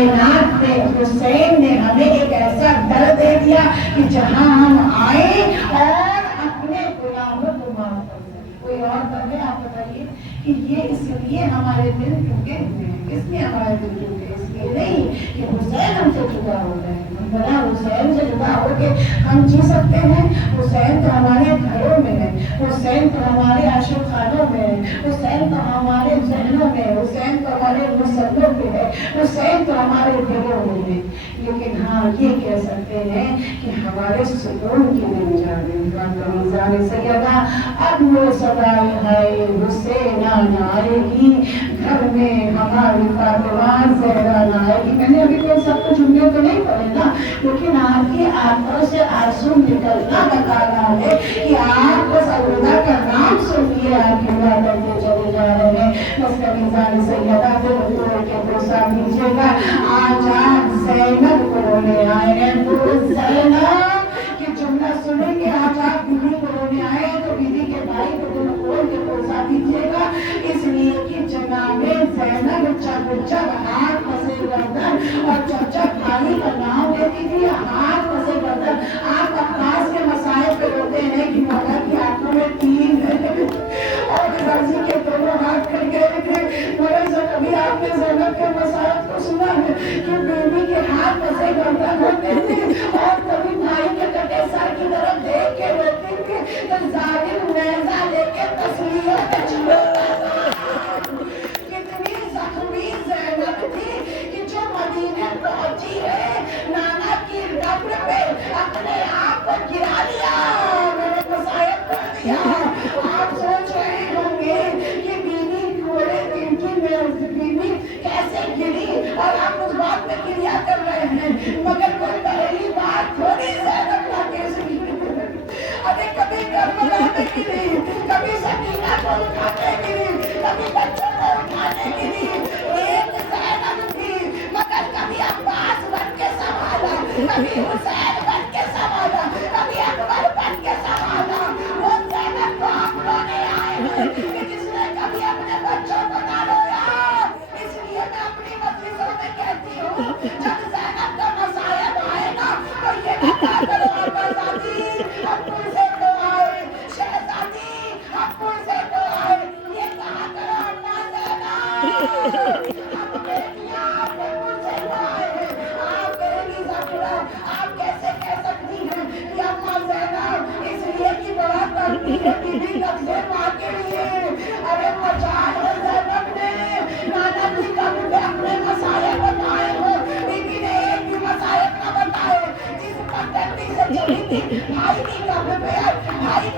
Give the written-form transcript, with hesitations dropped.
कायनात ने हुसैन ने हमें एक ऐसा दर दे दिया कि जहां हम आए और अपने गुलामों को माफ कर दें। कोई और कर ले, आप बताइए कि ये इसलिए हमारे दिल टूटे हुए हैं। किसलिए हमारे दिल टूटे? इसलिए नहीं कि हुसैन हमसे जुदा हो गए। हम बना हुसैन से जुदा होके हम जी सकते हैं? हुसैन तो हमारे घरों में है, हुसैन तो हमारे आशिक खानों में है, हुसैन तो हमारे जहनों में है, हुसैन तो हमारे मुसल्लों पे है, हुसैन तो हमारे दिलों में है। लेकिन हाँ ये कह सकते हैं कि हमारे सुकून की दिन जाने सैयदा अब वो सदाई है हुसैन आएगी, घर में हमारी फातिमा ज़हरा आएगी। मैंने अभी कोई सब कुछ जुमले तो नहीं पढ़े ना, लेकिन आपकी आंखों से आंसू निकलना बता रहा है कि आप बस अलविदा का नाम सुनिए, आप गिला करके चले जा रहे हैं। बस कभी जाने सैयदा से के भरोसा दीजिएगा, आज आप ज़ैनब को रोने आए हैं। ज़ैनब कि जुमला सुनेंगे, आज आप बीवी को रोने आए हैं तो बीवी के भाई को दोनों खोल के भरोसा दीजिएगा, इसलिए कि जनाबे ज़ैनब जब हाथ फंसे गर्दन और जब भाई का नाम लेती थी हाथ फंसे गर्दन। आप अब्बास के मसाइल पे रोते हैं कि मौला की आंखों में तीन है और रजी के दोनों हाथ कर गए थे। मगर कभी आपने ज़ैनब के मसाइल को सुना है कि बीवी के हाथ फंसे गर्दन होते थे और कभी भाई के कटे सर की तरफ देख के रोती थी तो जालिम नेज़ा लेके तस्वीर पे चलता था। कितनी ज़ख्मी ज़ैनब थी कि जो मदीने पहुंची है नाना की कब्र पे अपने आप को गिरा लिया, मैंने मसायब कर दिया। आप सोच रहे होंगे कि बीवी घोड़े दिन की बीवी कैसे गिरी और आप उस बात में क्रिया कर रहे हैं, मगर कोई पहली बात थोड़ी ज़ैनब का कैसे गिरी। अरे कभी करबला में गिरी, कभी सकीना को उठाने गिरी, कभी बच्चों को उठाने गिरी। एक ज़ैनब थी मगर कभी अब्बास बन के संभाला, कभी हुसैन बन के संभाला, कभी अकबर बन के संभाला। वो ज़ैनब को आप रोने आए हैं कि जिसने कभी अपने बच्चों को ना रोया। इसलिए मैं अपनी मजलिसों में कहती हूँ जब ज़ैनब का मसायब आए ना तो ये बता करो अब्बासादी अब्बुल से तो आए, शहजादी अब्बुल से तो आए, ये कहा करो अम्मा ज़ैनब अब बेटियां अब्बुल से तो आए हैं। आप करेंगी ज़फरा, आप कैसे कह सकती हैं कि अम्मा ज़ैनब इसलिए कि बड़ा करती है बीवी नफ्से माँ के लिए। अरे मजाल है ज़ैनब ने नाना की कब्र पे अपने मसायब बताए हो, बीवी ने एक भी मसायब ना बताए। जिस पद्धति से चली थी भाई की कब्र पे भाई